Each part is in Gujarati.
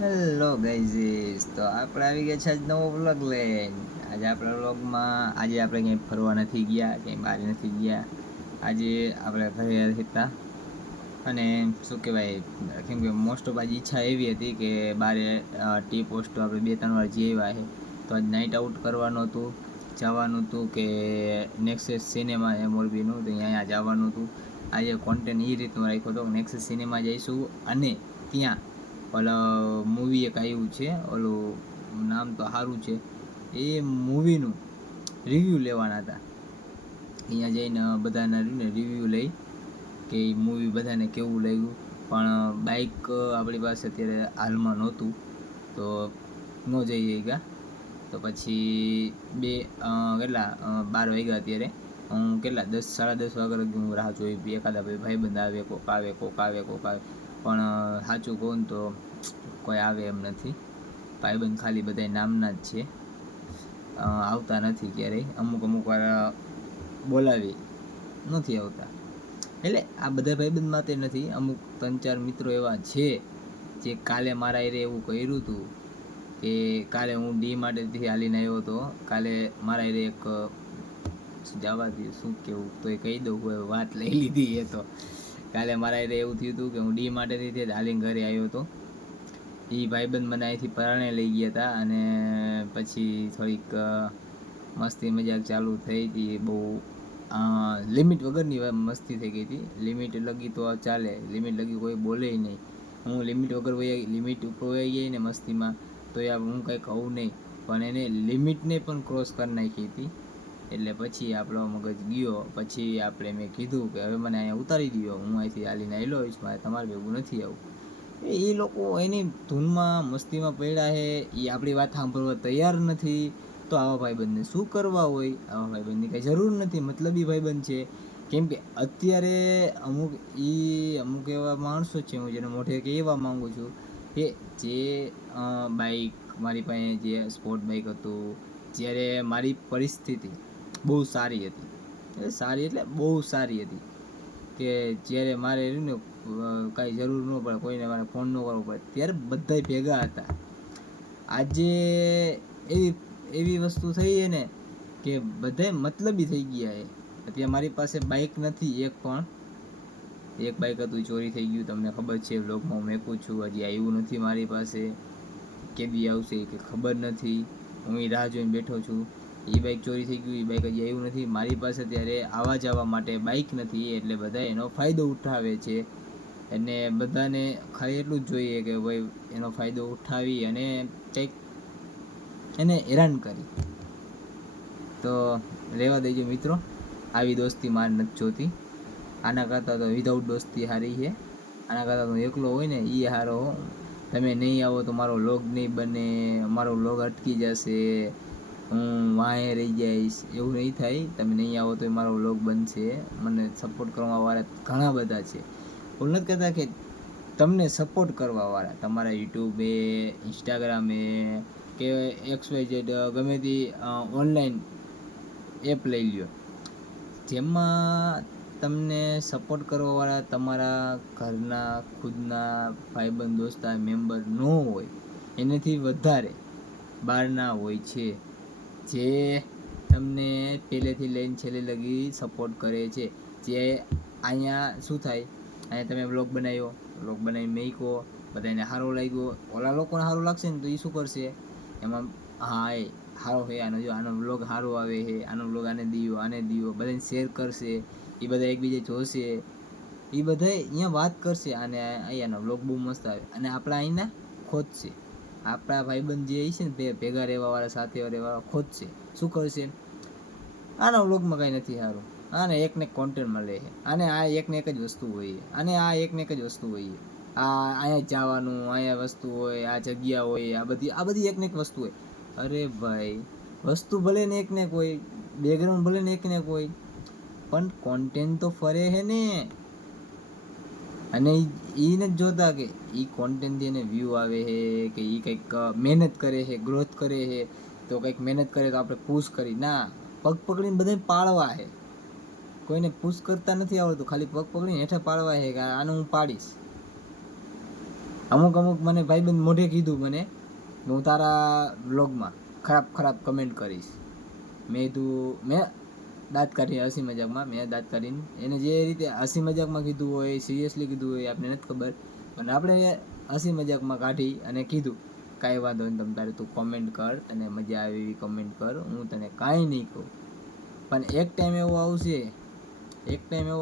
હેલો ગાઈઝીસ, તો આપણે આવી ગયા છે આજ નવો વ્લોગ લઈને. આજે આપણા વ્લોગમાં આજે આપણે ક્યાંય ફરવા નથી ગયા, ક્યાંય બહાર નથી ગયા. આજે આપણે ઘરે હતા અને શું કહેવાય, કેમ કે મોસ્ટ ઓફ આજે ઈચ્છા એવી હતી કે બારે ટી પોસ્ટ આપણે 2-3 વાર જઈ આવ્યા છે, તો આજ નાઇટ આઉટ કરવાનું હતું, જવાનું હતું કે નેક્સસ સિનેમા એ મોરબીનું, તો અહીંયા જવાનું હતું. આજે કોન્ટેન્ટ એ રીતનો રાખ્યો હતો કે નેક્સસ સિનેમા જઈશું અને ત્યાં ઓલો મૂવી એક આવ્યું છે, ઓલું નામ તો સારું છે, એ મૂવીનું રિવ્યૂ લેવાના હતા. અહીંયા જઈને બધાના રિવ્યૂ લઈ કે એ મૂવી બધાને કેવું લાગ્યું. પણ બાઇક આપણી પાસે અત્યારે હાલમાં નહોતું, તો ન જઈએ ગયા. તો પછી કેટલા 12 વાગ્યા અત્યારે. હું કેટલા 10-10:30 વાગ્યા લગી હું રાહ જોઈ, એકાદા ભાઈબંધ આવે, કોક આવે. પણ સાચું કહું ને તો કોઈ આવે એમ નથી. ભાઈબંધ ખાલી બધા નામના જ છે, આવતા નથી ક્યારેય. અમુક વાર બોલાવી નથી આવતા. એટલે આ બધા ભાઈબંધ માટે નથી, અમુક 3-4 મિત્રો એવા છે જે કાલે મારા એરે એવું કર્યું હતું કે કાલે હું ડી માટેથી હાલીને આવ્યો હતો. કાલે મારા એરે એક જવા દે શું કેવું, તો એ કહી દઉં, વાત લઈ લીધી એ તો. કાલે મારા એરે એવું થયું હતું કે હું ડી માટેથી હાલીને ઘરે આવ્યો હતો. એ ભાઈબંધ મને અહીંથી પરાણે લઈ ગયા હતા અને પછી થોડીક મસ્તી મજાક ચાલુ થઈ હતી. બહુ લિમિટ વગરની મસ્તી થઈ ગઈ હતી. લિમિટ લગી તો ચાલે, લિમિટ લગી કોઈ બોલે નહીં. હું લિમિટ વગર લિમિટ ઉપર વહી ગઈ ને મસ્તીમાં, તો યાર હું કંઈ કહું નહીં, પણ એને લિમિટને પણ ક્રોસ કરી નાખી હતી. એટલે પછી આપણો મગજ ગયો. પછી મેં કીધું કે હવે મને અહીંયા ઉતારી દો, હું અહીંથી હાલીને આવેલો હોઈશ, મારે તમારે ભેગું નથી આવું. એ લોકો એની ધૂનમાં મસ્તીમાં પડ્યા છે, એ આપણી વાત સાંભળવા તૈયાર નથી. તો આવા ભાઈબંધને શું કરવા હોય? આવા ભાઈબંધની કંઈ જરૂર નથી, મતલબી ભાઈબંધ છે. કેમ કે અત્યારે અમુક એવા માણસો છે, હું જેને મોઢે કહેવા માગું છું કે જે બાઇક મારી પાસે, જે સ્પોર્ટ બાઇક હતું, જ્યારે મારી પરિસ્થિતિ બહુ સારી હતી, સારી એટલે બહુ સારી હતી, કે જ્યારે મારે ને કાંઈ જરૂર ન પડે, કોઈને મારે ફોન ન કરવો પડે, ત્યારે બધાય ભેગા હતા. આજે એવી વસ્તુ થઈ છે ને કે બધાય મતલબી થઈ ગયા છે. અત્યારે મારી પાસે બાઇક નથી એક પણ. એક બાઇક હતું, ચોરી થઈ ગયું, તમને ખબર છે, વ્લોગમાં હું મેકું છું. હજી આવ્યું નથી મારી પાસે, કેદી આવશે કે ખબર નથી. હું એ રાહ જોઈને બેઠો છું. એ બાઇક ચોરી થઈ ગયું, એ બાઇક હજી આવ્યું નથી મારી પાસે. ત્યારે આવવા જવા માટે બાઇક નથી, એટલે બધા એનો ફાયદો ઉઠાવે છે. અને બધાને ખાલી એટલું જ જોઈએ કે ભાઈ એનો ફાયદો ઉઠાવી અને કંઈક એને હેરાન કરી. તો રહેવા દેજો મિત્રો, આવી દોસ્તી માર નથી જોતી. આના કરતાં તો વિધાઉટ દોસ્તી સારી છે. આના કરતાં તો એકલો હોય ને એ સારો. તમે નહીં આવો તો મારો વ્લોગ નહીં બને, મારો વ્લોગ અટકી જશે, હું વાંહે રહી જઈશ, એવું નહીં થાય. તમે નહીં આવો તો મારો વ્લોગ બનશે. મને સપોર્ટ કરવાવાળા ઘણા બધા છે. એવું નથી કહેતા કે તમને સપોર્ટ કરવાવાળા તમારા યુટ્યુબે, ઇન્સ્ટાગ્રામે કે XYZ ગમે તે ઓનલાઈન એપ લઈ લ્યો, જેમાં તમને સપોર્ટ કરવાવાળા તમારા ઘરના ખુદના ભાઈબંધ દોસ્તાર મેમ્બર ન હોય, એનાથી વધારે બહારના હોય છે, જે તમને પહેલેથી લઈને છેલ્લે લગી સપોર્ટ કરે છે. જે અહીંયા શું થાય, અહીંયા તમે વ્લોગ બનાવીને મેકો, બધાને સારો લાગ્યો, ઓલા લોકોને સારું લાગશે ને તો એ શું કરશે, એમાં હા એ સારો છે, આનો વ્લોગ સારો આવે છે, આનો વ્લોગ આને દિયો, બધાને શેર કરશે. એ બધા એકબીજા જોશે, એ બધા અહીંયા વાત કરશે, અને અહીંયાનો વ્લોગ બહુ મસ્ત આવે, અને આપણા અહીંના ખોદશે. આપણા ભાઈબંધ જે છે ને ભેગા રહેવાવાળા, સાથે રહેવાવાળા ખોદશે. શું કરશે, આના વ્લોગમાં કાંઈ નથી સારું, આને એકને કોન્ટેન્ટ મળે છે, આને આ એકને એક જ વસ્તુ હોય, આને આ એકને એક જ વસ્તુ હોય, અહીંયા જવાનું, અહીંયા વસ્તુ હોય, આ જગ્યા હોય, આ બધી એકને એક વસ્તુ હોય. અરે ભાઈ, વસ્તુ ભલે ને એકને એક હોય, બેકગ્રાઉન્ડ ભલે ને એકને એક હોય, પણ કોન્ટેન્ટ તો ફરે છે ને. અને એ નથી જોતા કે એ કોન્ટેન્ટથી એને વ્યૂ આવે છે, કે એ કંઈક મહેનત કરે છે, ગ્રોથ કરે છે, તો કંઈક મહેનત કરે તો આપણે પુશ કરી. ના, પગ પકડીને બધાને પાડવા છે. કોઈને પુશ કરતા નથી આવડતું, ખાલી પગ પકડીને હેઠળ પાડવા છે કે આને હું પાડીશ. અમુક મને ભાઈબંધ મોઢે કીધું મને, હું તારા વ્લોગમાં ખરાબ કમેન્ટ કરીશ. મેં દાંત કાઢીને હસી મજાકમાં દાંત કાઢીને એને જે રીતે હસી મજાકમાં કીધું હોય, સિરિયસલી કીધું હોય આપણે નથી ખબર, પણ આપણે હસી મજાકમાં કાઢી અને કીધું કાંઈ વાંધો નહીં, તમ તારે તું કોમેન્ટ કર, તને મજા આવે એવી કોમેન્ટ કર, હું તને કાંઈ નહીં કહું. પણ એક ટાઈમ એવો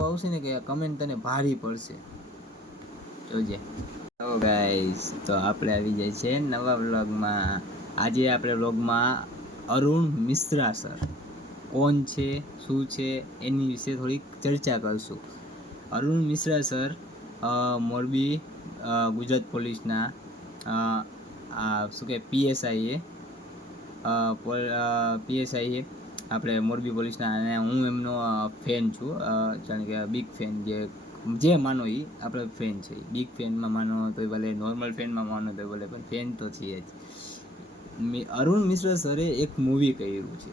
આવશે ને કે આ કમેન્ટ તને ભારી પડશે, જોજે. તો ગાઈસ, તો આપણે આવી જાય છે નવા વ્લોગમાં. આજે આપણે વ્લોગમાં અરુણ મિશ્રા સર કોણ છે, શું છે, એની વિશે થોડીક ચર્ચા કરશું. અરુણ મિશ્રા સર મોરબી ગુજરાત પોલીસના શું કે પીએસઆઈ એ આપણે મોરબી પોલીસના, અને હું એમનો ફેન છું, જાણે કે બિગ ફેન, જે માનો એ આપણે ફેન છે. બિગ ફેનમાં માનો તો ભલે, નોર્મલ ફેનમાં માનો તો ભલે, પણ ફેન તો છીએ જ. અરુણ મિશ્રા સરે એક મૂવી કર્યું છે,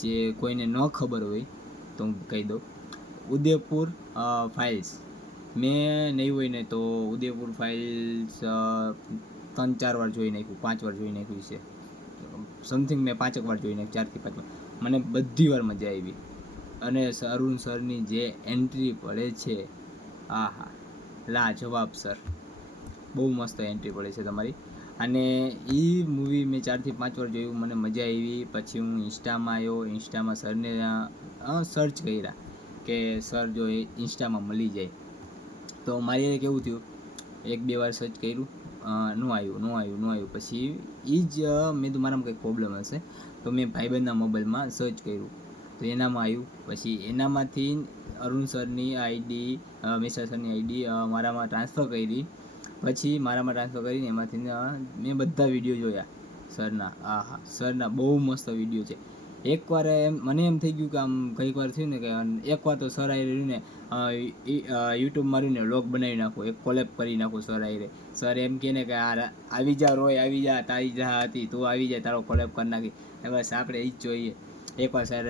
જે કોઈને ન ખબર હોય તો હું કહી દઉં, ઉદયપુર ફાઇલ્સ. મેં નહીં હોય ને તો ઉદયપુર ફાઇલ્સ 3-4 વાર જોઈ નાખ્યું, 5 વાર જોઈ નાખ્યું છે સમથિંગ. મેં 5 વાર જોઈ નાખ્યું, 4 થી 5 વાર. મને બધી વાર મજા આવી. અને અરુણ સરની જે એન્ટ્રી પડે છે, આહા લાજવાબ સર, બહુ મસ્ત એન્ટ્રી પડે છે તમારી. અને એ મૂવી મેં 4 થી 5 વાર જોયું, મને મજા આવી. પછી હું ઇન્સ્ટામાં આવ્યો, ઇન્સ્ટામાં સરને સર્ચ કર્યા કે સર જો એ ઇન્સ્ટામાં મળી જાય તો મારે કેવું થયું, 1-2 વાર સર્ચ કર્યું, ન આવ્યું. પછી એ જ મેં તો મારામાં કંઈક પ્રોબ્લેમ હશે, તો મેં ભાઈબંધના મોબાઈલમાં સર્ચ કર્યું તો એનામાં આવ્યું. પછી એનામાંથી અરુણ સરની આઈડી, મિશ્રા સરની આઈડી મારામાં ટ્રાન્સફર કરી. પછી મારામાં ટ્રાન્સફર કરીને એમાંથી મેં બધા વિડીયો જોયા સરના બહુ મસ્ત વિડીયો છે. એકવાર મને એમ થઈ ગયું કે આમ કંઈક વાર થયું ને કે એકવાર તો સર આવી રહ્યું ને યુટ્યુબ મારીને વ્લોગ બનાવી નાખો, એક કોલેબ કરી નાખો સર આવી. સર એમ કહે ને કે આવી જા રોય, આવી જા, તારી જા હતી તું આવી જાય, તારો કોલેબ કરી નાખી. બસ આપણે એ જ જોઈએ. એકવાર સર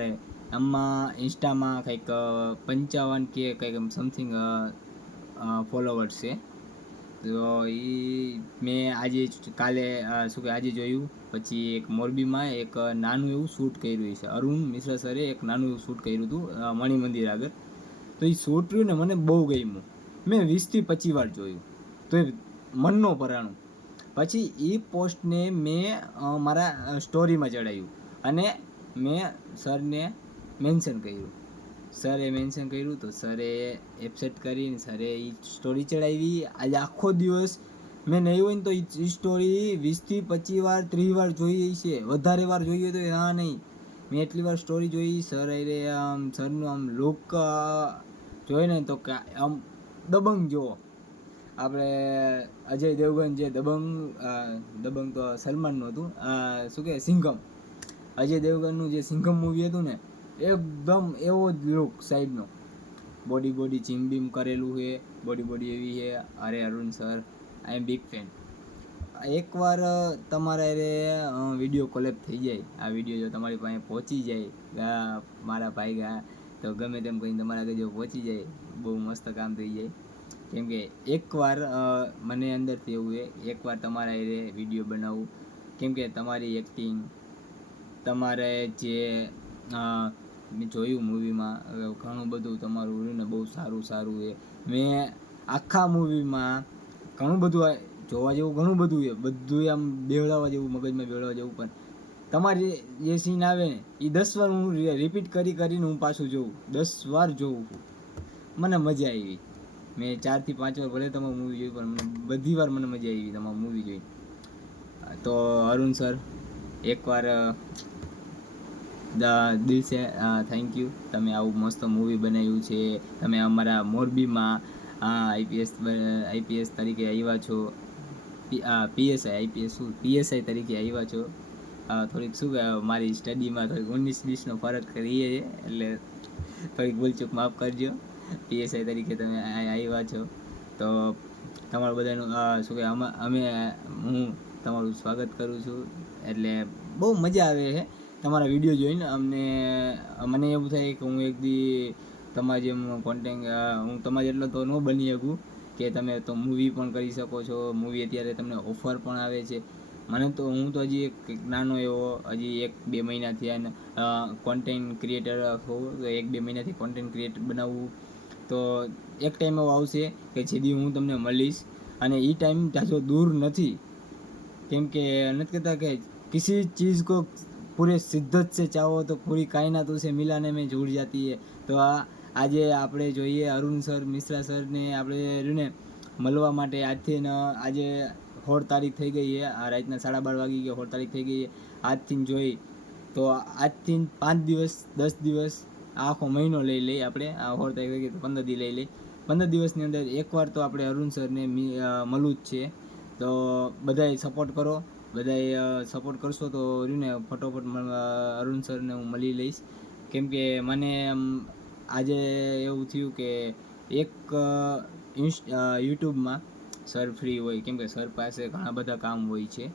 આમાં ઇન્સ્ટામાં કંઈક 55K કંઈક સમથિંગ ફોલોવર્સ છે. તો એ મેં આજે જોયું. પછી એક મોરબીમાં એક નાનું એવું શૂટ કર્યું છે, અરુણ મિશ્રા સરે એક નાનું એવું શૂટ કર્યું હતું મણિ મંદિર આગળ. તો એ શૂટ રહ્યું ને મને બહુ ગમ્યું. મેં 20 થી 25 વાર જોયું તો એ મનનો પરાણું. પછી એ પોસ્ટને મેં મારા સ્ટોરીમાં ચડાવ્યું અને મેં સરને મેન્શન કર્યું. સરે મેન્શન કર્યું તો સરે એક્સેપ્ટ કરીને સરે એ સ્ટોરી ચડાવી. આજે આખો દિવસ મેં નહીં હોય ને તો એ સ્ટોરી 20 થી 25 વાર 30 વાર જોઈ છે. વધારે વાર જોઈએ તો નહીં, મેં એટલી વાર સ્ટોરી જોઈ. સર સરનું આમ લુક જોઈ ને તો આમ દબંગ જુઓ. આપણે અજય દેવગન જે દબંગ તો સલમાનનું હતું, શું કે સિંઘમ, અજય દેવગનનું જે સિંઘમ મૂવી હતું ને, એકદમ એવો જ લુક સાહેબનો. બોડી જીમ બીમ કરેલું છે, બોડી એવી છે. અરે અરુણ સર, આઈ એમ બિગ ફેન. એકવાર તમારા વિડીયો કોલેબ થઈ જાય, આ વિડીયો જો તમારી પાસે પહોંચી જાય, મારા ભાઈ તો ગમે તેમ કહીને તમારા આગળ જો પહોંચી જાય, બહુ મસ્ત કામ થઈ જાય. કેમ કે એકવાર મને અંદરથી એવું છે, એકવાર તમારા એ વિડીયો બનાવવું. કેમ કે તમારી એક્ટિંગ, તમારે જે મેં જોયું મૂવીમાં ઘણું બધું તમારું ને બહુ સારું છે. મેં આખા મૂવીમાં ઘણું બધું જોવા જેવું ઘણું બધું છે, બધું આમ બેવડાવવા જેવું, મગજમાં બેવડાવવા જેવું. પણ તમારી જે સીન આવે ને એ 10 વાર હું રિપીટ કરીને હું પાછું જોઉં, 10 વાર જોઉં. મને મજા આવી. મેં 4 થી 5 વાર ભલે તમારું મૂવી જોયું, પણ બધી વાર મને મજા આવી તમારું મૂવી જોઈ. તો અરુણ સર, એકવાર દિલ સે થેન્ક યુ. તમે આવું મસ્ત મૂવી બનાવ્યું છે. તમે અમારા મોરબીમાં આઈપીએસ તરીકે આવ્યા છો, પીએસઆઈ તરીકે આવ્યા છો. થોડીક શું કહેવાય, મારી સ્ટડીમાં થોડીક 19-20નો ફરક કરીએ છે, એટલે થોડીક ભૂલચૂક માફ કરજો. પીએસઆઈ તરીકે તમે આવ્યા છો તો તમારું બધાનું શું કહેવાય, હું તમારું સ્વાગત કરું છું. એટલે બહુ મજા આવે છે તમારા વિડીયો જોઈને. મને એવું થાય કે હું એક દી તમારી જેમ કોન્ટેન્ટ, હું તમારી એટલો તો ન બની શકું, કે તમે તો મૂવી પણ કરી શકો છો. મૂવી અત્યારે તમને ઓફર પણ આવે છે. મને તો હું તો હજી એક નાનો એવો હજી 1-2 મહિના થયા ને કોન્ટેન્ટ ક્રિએટર હોઉં, તો 1-2 મહિનાથી કોન્ટેન્ટ ક્રિએટર બનાવવું. તો એક ટાઈમ એવો આવશે કે જેથી હું તમને મળીશ, અને એ ટાઈમ જાજો દૂર નથી. કેમ કે નથી કહેતા કે કિસી ચીज़ को પૂરે શિદ્દત से ચાહો તો પૂરી કાયનાત ઉસે મિલાને में जुड़ जाती है. તો આજે આપણે જોઈએ અરુણ સર, મિશ્રા સરને આપણે ને મળવા માટે આજથી આજે 16 તારીખ થઈ ગઈ છે. આ રાતના 12:30 વાગી ગયા, 16 તારીખ થઈ ગઈ છે. આજથી જોઈ તો આજથી 5 દિવસ 10 દિવસ આખો મહિનો લઈ લઈ આપણે. આ 16 તારીખ થઈ ગઈ તો 15 દી લઈ લઈ. 15 દિવસની અંદર એકવાર તો આપણે અરુણ સરને મળવું જ છે. તો બધાએ સપોર્ટ કરો. બધાએ સપોર્ટ કરશો તો ને ફટોફટ અરુણ સરને હું મળી લઈશ. કેમ કે મને આજે એવું થયું કે એક યુટ્યુબમાં સર ફ્રી હોય, કેમ કે સર પાસે ઘણા બધા કામ હોય છે,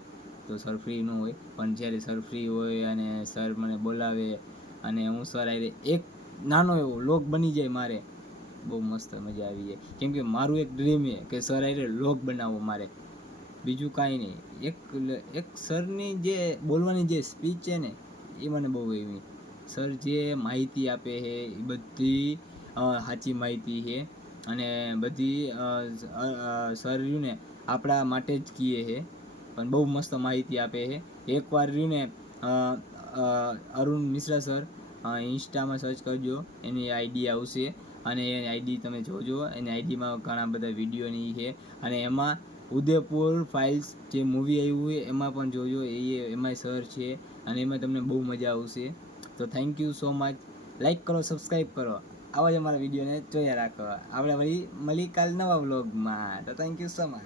તો સર ફ્રી ન હોય. પણ જ્યારે સર ફ્રી હોય અને સર મને બોલાવે અને હું સર આવીને એક નાનો એવો વ્લોગ બની જાય મારે, બહુ મસ્ત મજા આવી જાય. કેમ કે મારું એક ડ્રીમ છે કે સર આવીને વ્લોગ બનાવવો મારે, બીજું કાંઈ નહીં. એક સરની જે બોલવાની જે સ્પીચ છે ને એ મને બહુ ગમી. સર જે માહિતી આપે છે એ બધી સાચી માહિતી છે, અને બધી સર રહ્યું ને આપણા માટે જ કહે છે, પણ બહુ મસ્ત માહિતી આપે છે. એકવાર રહ્યું ને અરુણ મિશ્રા સર ઇન્સ્ટામાં સર્ચ કરજો, એની આઈડી આવશે, અને એની આઈડી તમે જોજો. એની આઈડીમાં ઘણા બધા વિડીયોની છે, અને એમાં ઉદયપુર ફાઇલ્સ જે મૂવી આવ્યું હોય એમાં પણ જોજો. એમાંય સર છે, અને એમાં તમને બહુ મજા આવશે. તો thank you so much. Like કરો, સબસ્ક્રાઈબ કરો, આવા જ અમારા વિડીયોને જોયા રાખો. આપણે વળી મળી કાલ નવા વ્લોગમાં. તો થેન્ક યુ સો મચ.